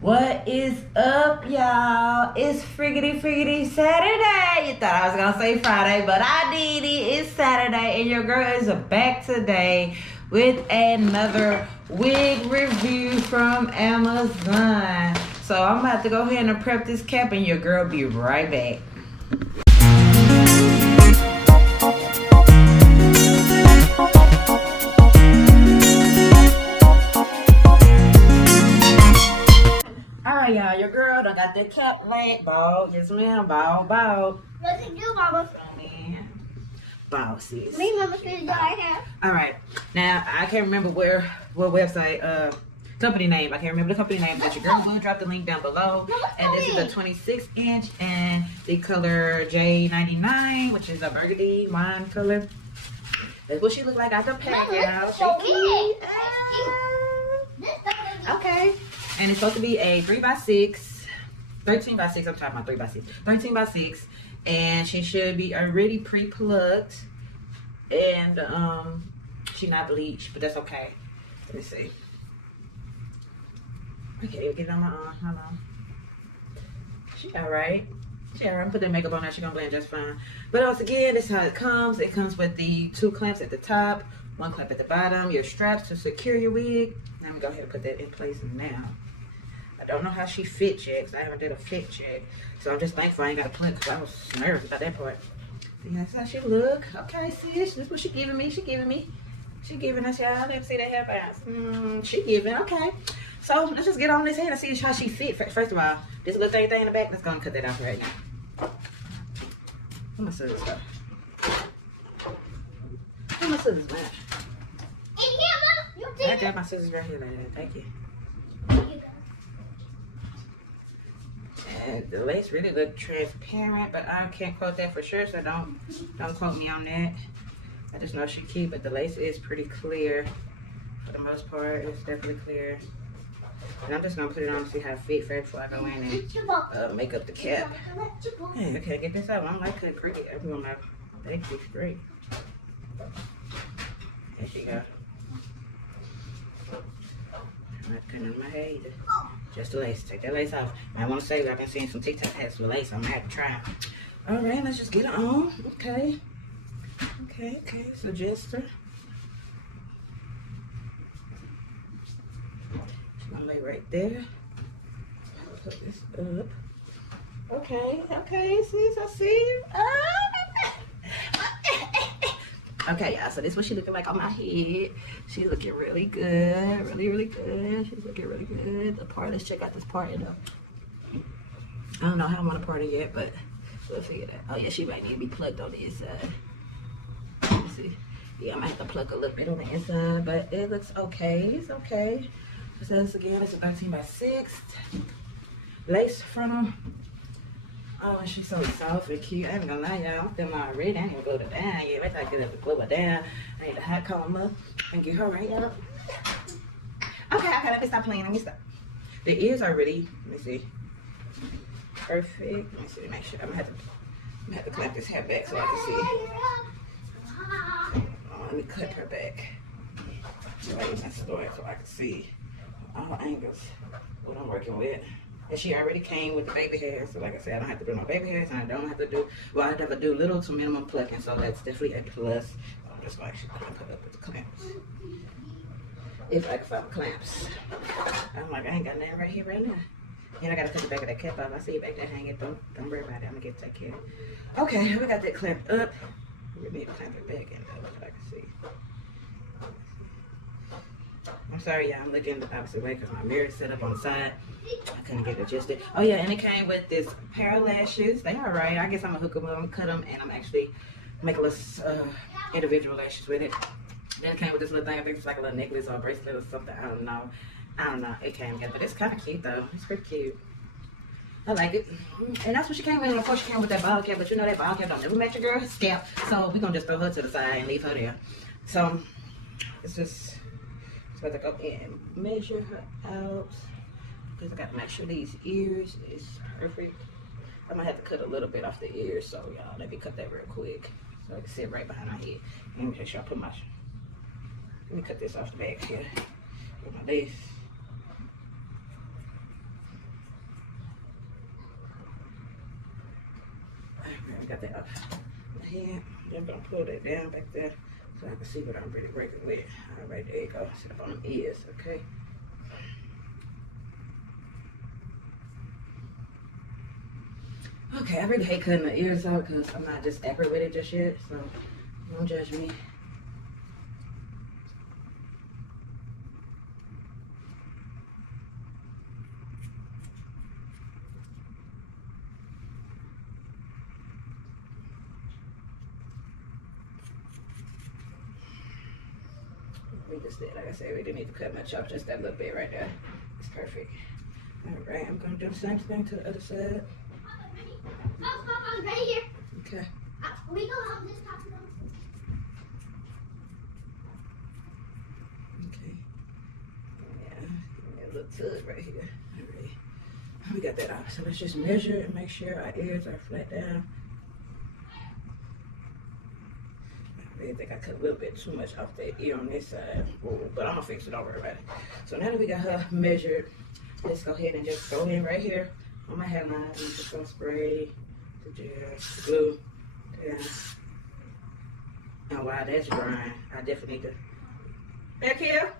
What is up, y'all? It's friggity Saturday. You thought I was gonna say Friday, but I did it. It's Saturday, and your girl is back today with another wig review from Amazon. So I'm about to go ahead and prep this cap, and your girl be right back. Alright, y'all, your girl done got that cap laid. Ball, yes ma'am, ball. What did you do, Mama? Ball, sis. Me, Mama, said that I have. Alright, now I can't remember what website, company name. I can't remember the company name, but your girl will drop the link down below. And this is a 26-inch and the color J99, which is a burgundy wine color. That's what she look like after pack out. Okay. And it's supposed to be a 3x6, 13x6. I'm talking about 3x6, 13x6, and she should be already pre-plucked. And she not bleached, but that's okay. Let me see. I can't even get it on my arm. Hold on. She all right. She all right. Put that makeup on her. She gonna blend just fine. But once again, this is how it comes. It comes with the 2 clamps at the top, 1 clamp at the bottom, your straps to secure your wig. Let me go ahead and put that in place now. I don't know how she fits yet, because I haven't did a fit check. So I'm just thankful I ain't got a plug, because I was nervous about that part. But yeah, that's how she look. Okay, sis, this is what she giving me. She giving us, y'all. Let me see that half ounce. She giving, okay. So let's just get on this head and see how she fit. First of all, this little thing in the back, let's go and cut that off right now. Where my scissors go? Where my scissors, man? In here, Mama. You I take got my scissors right here like that. Thank you. it. And the lace really look transparent, but I can't quote that for sure, so don't quote me on that. I just know she cute, but the lace is pretty clear for the most part. It's definitely clear. And I'm just gonna put it on and see how it fits first before I go in and make up the cap. Hey, okay, get this out. I don't like cutting cricket. Everyone knows they fix great. There she go. I'm not cutting in my hair either. Just the lace. Take that lace off. I want to say I've been seeing some TikTok hats with lace. I'm gonna have to try. All right, let's just get it on. Okay. So just she's gonna lay right there. Put this up. Okay, sis, I see you. Okay, y'all, so this is what she looking like on my head. She's looking really good, really good. She's looking really good. The part, let's check out this part, you know. I don't know how I want to part it yet, but we'll figure that out. Oh yeah, she might need to be plugged on the inside. Let me see. Yeah, I might have to plug a little bit on the inside, but it looks okay. It's okay. So this again, it's a 13x6 lace frontal. Oh, she's so soft and cute. I ain't gonna lie, y'all. I'm feeling already. I ain't even glue her down yet. Wait till I get up to glue her down. I need to hot comb her and get her right, y'all. Okay, let me stop playing. Let me stop. The ears are ready. Let me see. Perfect. Let me see. Make sure. I'm gonna have to clamp this hair back so I can see. Oh, let me clip her back. Right in my story so I can see all angles what I'm working with. And she already came with the baby hairs, so like I said, I don't have to do no baby hairs, and I don't have to do, well, I have to do little to minimum plucking, so that's definitely a plus. I'm just going to actually clamp it up with the clamps. If I can find the clamps. I'm like, I ain't got nothing right here right now. And I got to put the back of that cap off. I see it back there hanging. Don't worry about it. I'm going to get it taken care of. Okay, we got that clamped up. We need to clamp it back in there so I can see. I'm sorry, y'all. I'm looking the opposite way because my mirror is set up on the side. I couldn't get it adjusted. Oh yeah, and it came with this pair of lashes. They all right. I guess I'm gonna hook them up, I'm gonna cut them, and I'm actually make a little individual lashes with it. Then it came with this little thing. I think it's like a little necklace or a bracelet or something. I don't know. It came together, but it's kind of cute though. It's pretty cute. I like it. And that's what she came with. And of course, she came with that ball cap, but you know that ball cap don't never match your girl's scalp, so we're gonna just throw her to the side and leave her there. So it's just. So I have to go and measure her out because I got to make sure these ears is perfect. I might have to cut a little bit off the ears, so y'all let me cut that real quick so I can sit right behind my head. Let me make sure I put my. Let me cut this off the back here with my lace. got that off my head. I'm gonna pull that down back there so I can see what I'm really working with. All right, there you go. Sit up on them ears, okay? Okay, I really hate cutting the ears out because I'm not just accurate with it just yet, so don't judge me. We just did, like I said, we didn't need to cut much off, just that little bit right there. It's perfect. All right, I'm gonna do the same thing to the other side. I'm right here. Okay. We go up this top of them. Okay. Yeah, give me a little tug right here. All right. We got that off. So let's just measure and make sure our ears are flat down. I really think I cut a little bit too much off that ear on this side. Ooh, but I'm gonna fix it, don't worry about it. So now that we got her measured, let's go ahead and just go in right here on my hairline. I'm just gonna spray the gel, the glue down. And while that's drying, I definitely need to back here.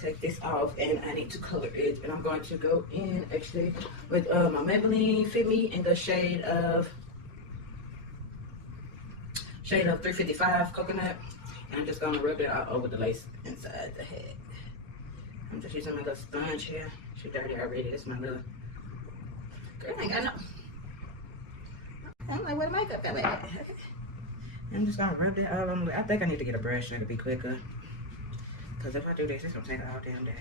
Take this off, and I need to color it. And I'm going to go in actually with my Maybelline Fit Me in the shade of 355 coconut, and I'm just gonna rub it all over the lace inside the head. I'm just using my little sponge here. She's dirty already. That's my little girl. Ain't got no. I'm like, where the makeup at? I'm just gonna rub it all on. I think I need to get a brush so it'll be quicker. Cause if I do this, it's gonna take all damn day.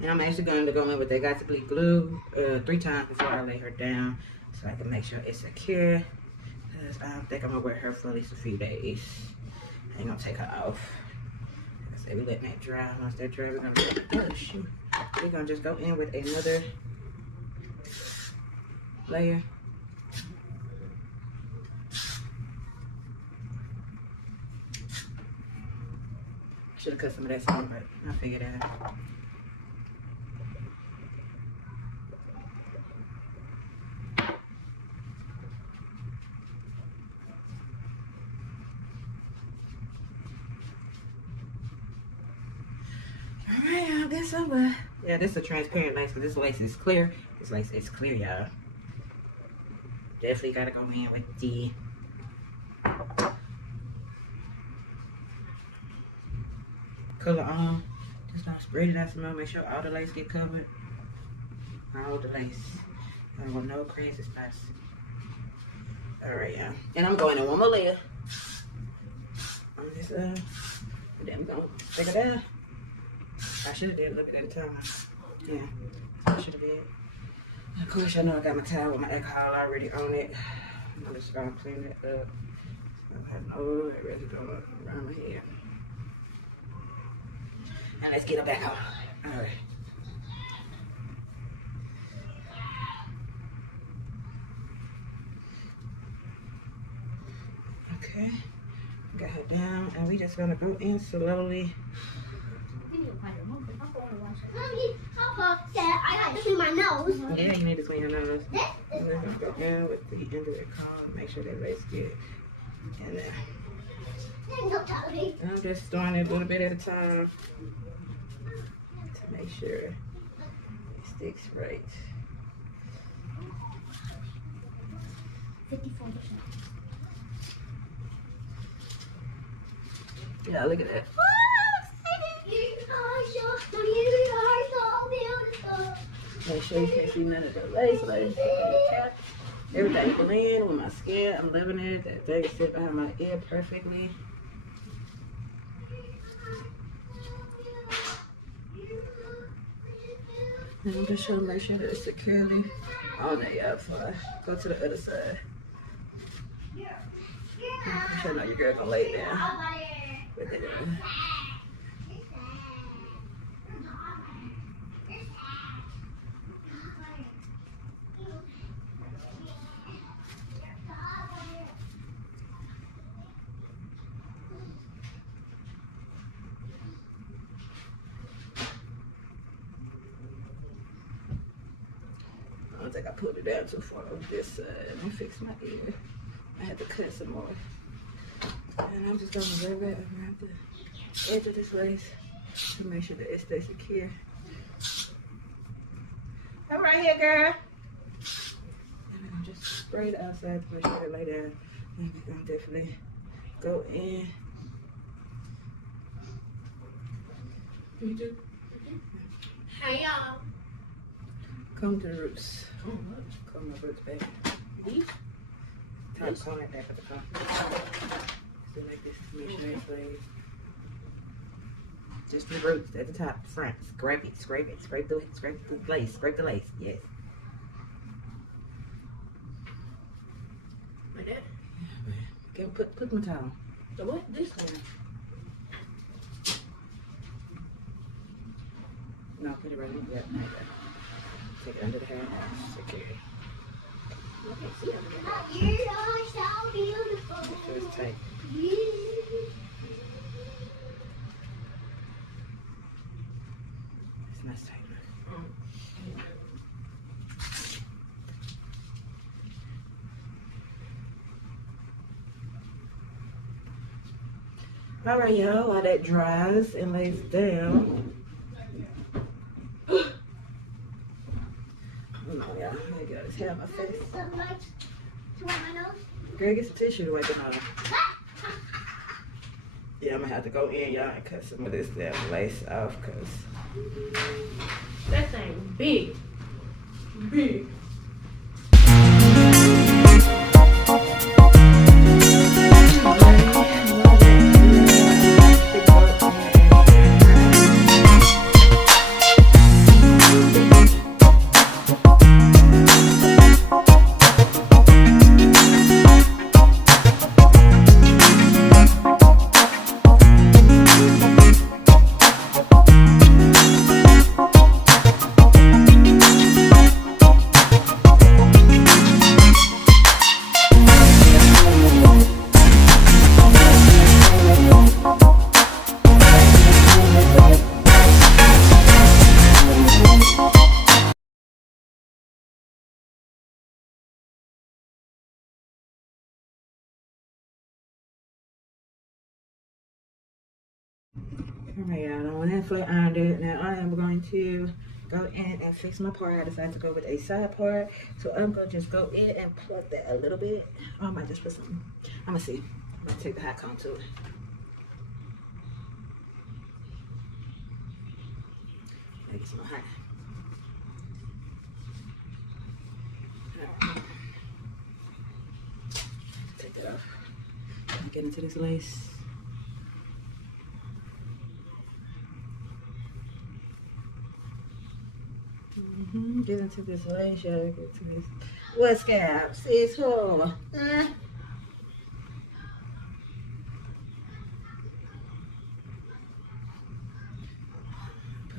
And I'm actually going to go in with that Got to Bleed glue 3 times before I lay her down, so I can make sure it's secure. Cause I think I'm gonna wear her for at least a few days. I ain't gonna take her off. Like I said, we letting that dry. Once that dry, we're gonna just go in with another layer. Should have cut some of that skin, but I figured that out. Alright, this over. Yeah, this is a transparent lace, but this lace is clear. This lace is clear, y'all. Definitely gotta go in with the color on. Just don't spread it out some more. Make sure all the lace get covered. All the lace. I don't want no crazy spots. Alright, y'all. And I'm going in one more layer on this and then I'm gonna take it down. I should have did a little bit at a time. Yeah, I should have did. Of course, I know I got my towel with my alcohol already on it. I'm just gonna clean it up. I have no residue around my head. Now let's get her back on. All right. Okay, got her down, and we just gonna go in slowly. Mommy, Papa said I got to clean my nose. Yeah, you need to clean your nose. And then just go down with the end of the comb, make sure that lace get in there. And I'm just throwing it a little bit at a time to make sure it sticks right. 54%. Yeah, look at that. Make sure you can't see none of the lace. Everything blend with my skin. I'm loving it. That thing sit behind my ear perfectly. And I'm just trying to make sure that it's securely on there before I go to the other side. I'm sure your girl gonna lay it down with it. don't think I put it down too far on this side. Let me fix my ear. I had to cut some more. And I'm just gonna rub it around the edge of this lace to make sure that it stays secure. Come right here, girl. And then I'm just spray the outside to make sure it lay down. And we're gonna definitely go in. You do? Hey y'all. Comb to the roots. Comb the roots back. These? Top comb it back at the comb. So like this to make sure it's laid. Just the roots at the top, front. Scrape it, scrape it, scrape the lace, scrape the lace. Yes. Like that? Okay, put my towel. So what? This one? No, put it right in. Yep, there you go. Take it under the hair. Secure it. Okay, see under there. You are so beautiful. Make sure it's tight. It's not tight enough. All right, y'all. While that dries and lays down. Hold on, y'all. I got his hair on my face. Girl, get some tissue to wipe it on. Yeah, I'm gonna have to go in, y'all, and cut some of this damn lace off, cause That thing big. Big. alright, y'all. I went in flat ironed it. Now I am going to go in and fix my part. I decided to go with a side part, so I'm gonna just go in and plug that a little bit. I might just put some. I'm gonna see. I'm gonna take the hot comb to it. Make it some hot. Alright. Take that off. Get into this lace. Get into this lace, y'all. Get into this. What scalps? It's whole. Put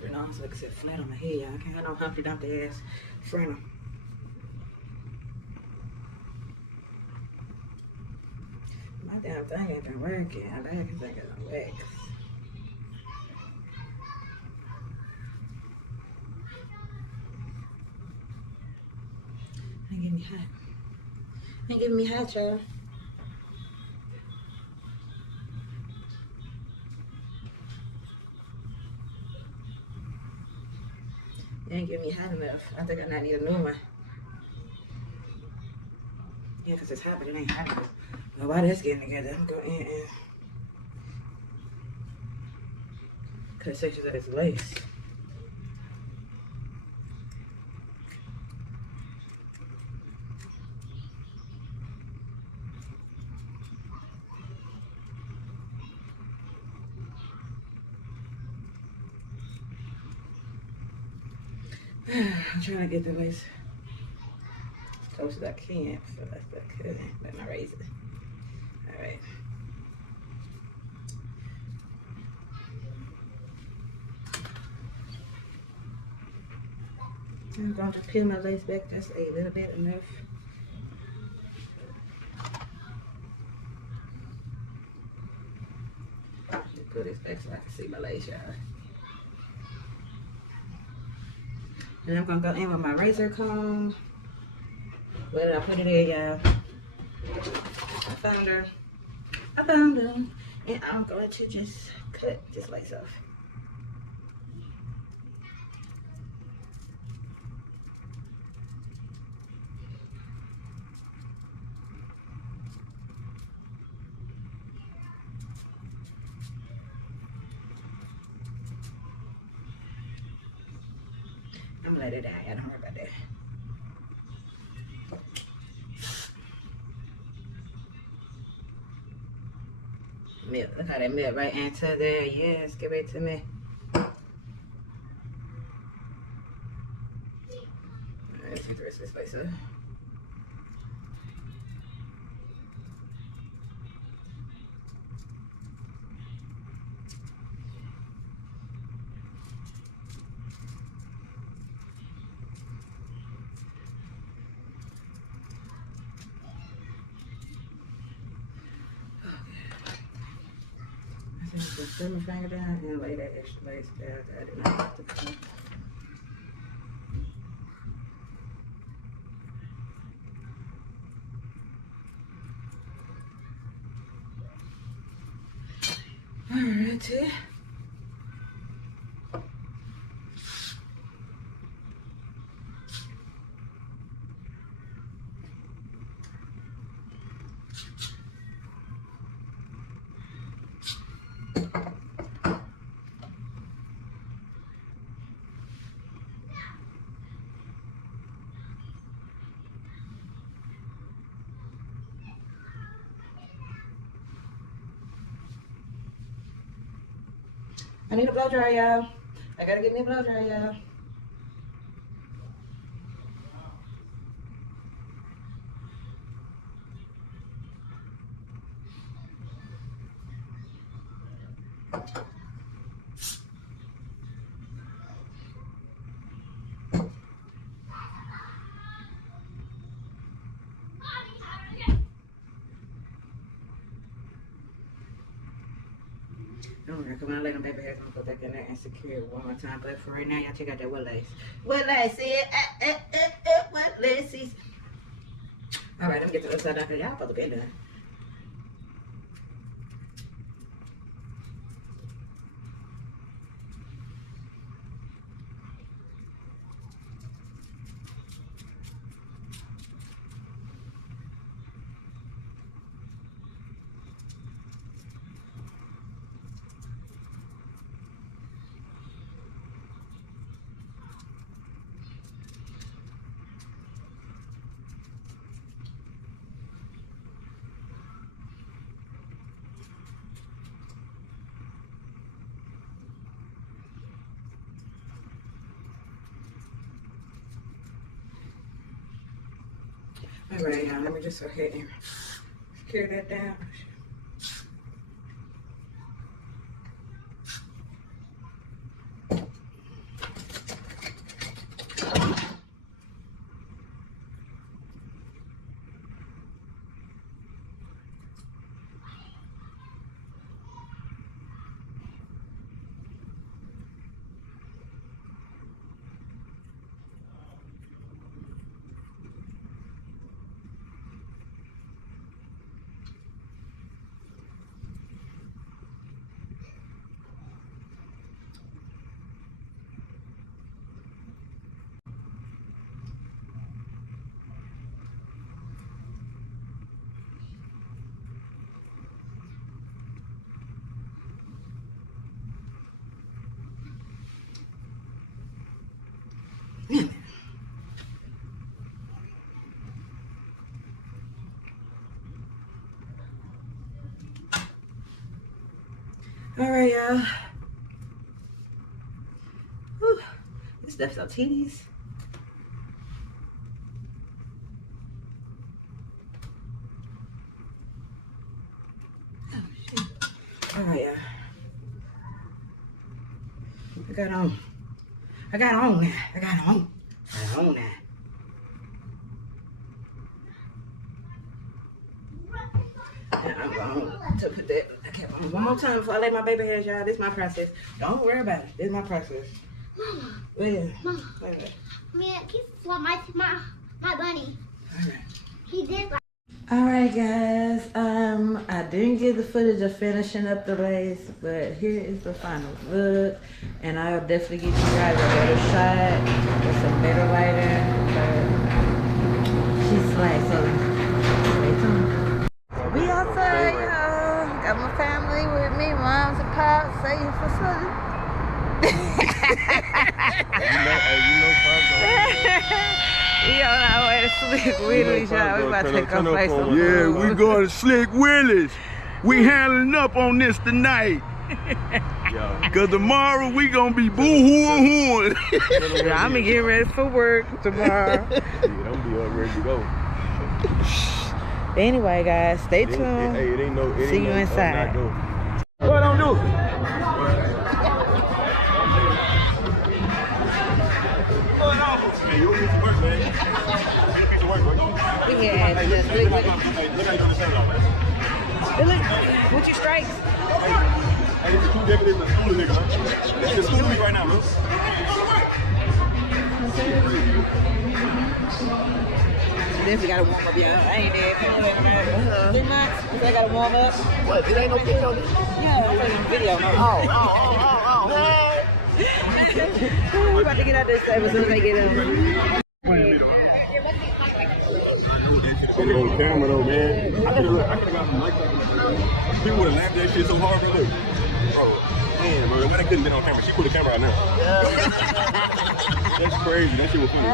it on so it can sit flat on my head, y'all. I can't have no Humpty Dumpty ass frontal. My damn thing ain't been working. I think it's like a wax. Ain't getting me hot. Ain't getting me hot, y'all. It ain't getting me hot enough. I think I might need a new one. Yeah, because it's hot, but it ain't hot enough. Well, while that's getting together, I'm going in and cut sections of this lace. I'm trying to get the lace as close as I can. I feel like I could. Let me raise it. All right. I'm going to peel my lace back just a little bit enough. Just put this back so I can see my lace, y'all. And I'm gonna go in with my razor comb. Where did I put it in, y'all? I found her. I found her. And I'm going to just cut this lace off. I'm gonna let it die. I don't worry about that. Milk. Look how that milk right into there. Yes, give it to me. Let's take the rest of this place up. Just put my finger down and lay that extra lace down. I did not have to cut. Alrighty. I need a blow dryer, y'all. I gotta get me a blow dryer, y'all. Don't worry, come on, let them baby hairs. I'm gonna go back in there and secure it one more time. But for right now, y'all check out that wet lace. Wet lace, wet laces. All right, let me get the upside down because y'all supposed to be done. All right, y'all, let me just go ahead and secure that down. All right, y'all. This stuff's so tedious. Oh, shit. All right, y'all. I got on now. I got on now. And I'm going to put that one more time before I lay my baby hairs, y'all. This is my process. Don't worry about it. This is my process. Mama. Yeah. Mama. Man, keep my bunny. He did. Alright guys, I didn't get the footage of finishing up the lace, but here is the final look. And I'll definitely get you guys a better shot with some better lighting. But she's slack, so stay tuned. We outside, y'all. Got my family with me, moms and pops, saying for something. We on our way to Slick Willie's, y'all. We about to take our face on. Yeah, we going to Slick Willie's. We handling up on this tonight. Cause tomorrow we gonna be boo-hooing. Yeah, I'm gonna get ready for work tomorrow. Yeah, I'm be all ready to go. Anyway, guys, stay tuned. See you inside. What don't do? Hey, you need some work, man. You need some work, bro. Yeah, just look. Look how you gonna sound like. Look, what's your strikes? Hey, this is too definitely the school nigga, man. This is school me right now, bro. Definitely gotta warm up, y'all. I ain't there. 3 months. I gotta warm up. What? It ain't no video. Yeah, I'm playing video. No. We're about to get out this table as soon as they get in. On camera though, man. I could have got some mics. People would have laughed at that shit so hard, bro. Look. Bro, man, bro, why they couldn't get on camera? She put the camera out now. That's crazy. That shit was funny. I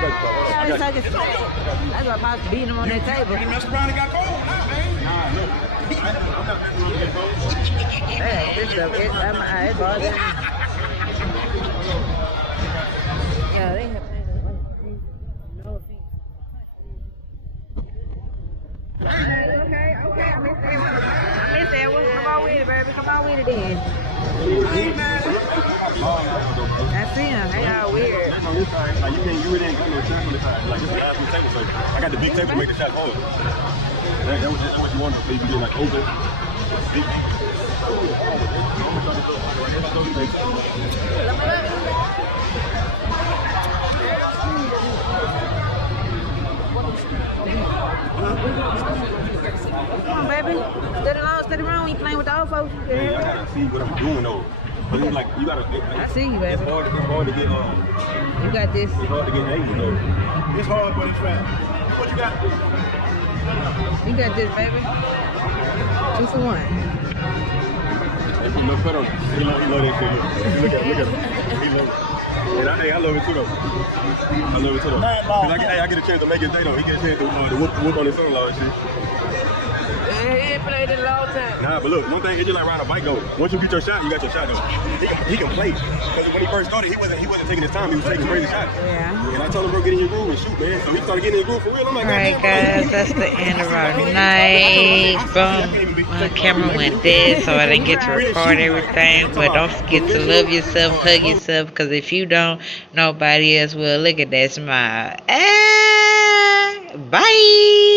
got you. That's why Pop's beating him on that table. You messed around and got cold, man. Nah, no. I'm not messing around and getting cold. Hey, it's bothering me. Yeah, they have no offense. Okay. I missed that one. Come on with it, baby. Come on with it then. I see him. They all weird. On this side, like you really ain't got no track on the side. Like this is the last table, so I got the big table to make the shot hard. That's what you want, so you can get like open. Come on, baby. Steady around when you playing with the old folks. Hey, I gotta see what I'm doing though. But it's like you gotta. I see you, baby. It's hard to get. You got this. It's hard to get angles though. It's hard, but it's fast. What you got? You got this, baby. 2 for 1. If you look on him, he love that shit. Look at him. He love it. And I love it too though. I love it too though. Cause I get a chance to make his day though. He get a chance to whoop on his son-in-law and shit. He ain't played in a long time. Nah, but look, one thing, it's just like riding a bike though. Once you get your shot, you got your shot though. He can play. Because when he first started, he wasn't taking his time. He was taking crazy shots. Yeah. And I told him, bro, get in your groove and shoot, man. So he started getting in his groove for real. I'm like, Alright guys, that's the end of our night. Boom. My camera went dead, so I didn't get to record everything. But don't forget to love yourself, hug yourself, because if you don't, nobody else will. Look at that smile. Bye.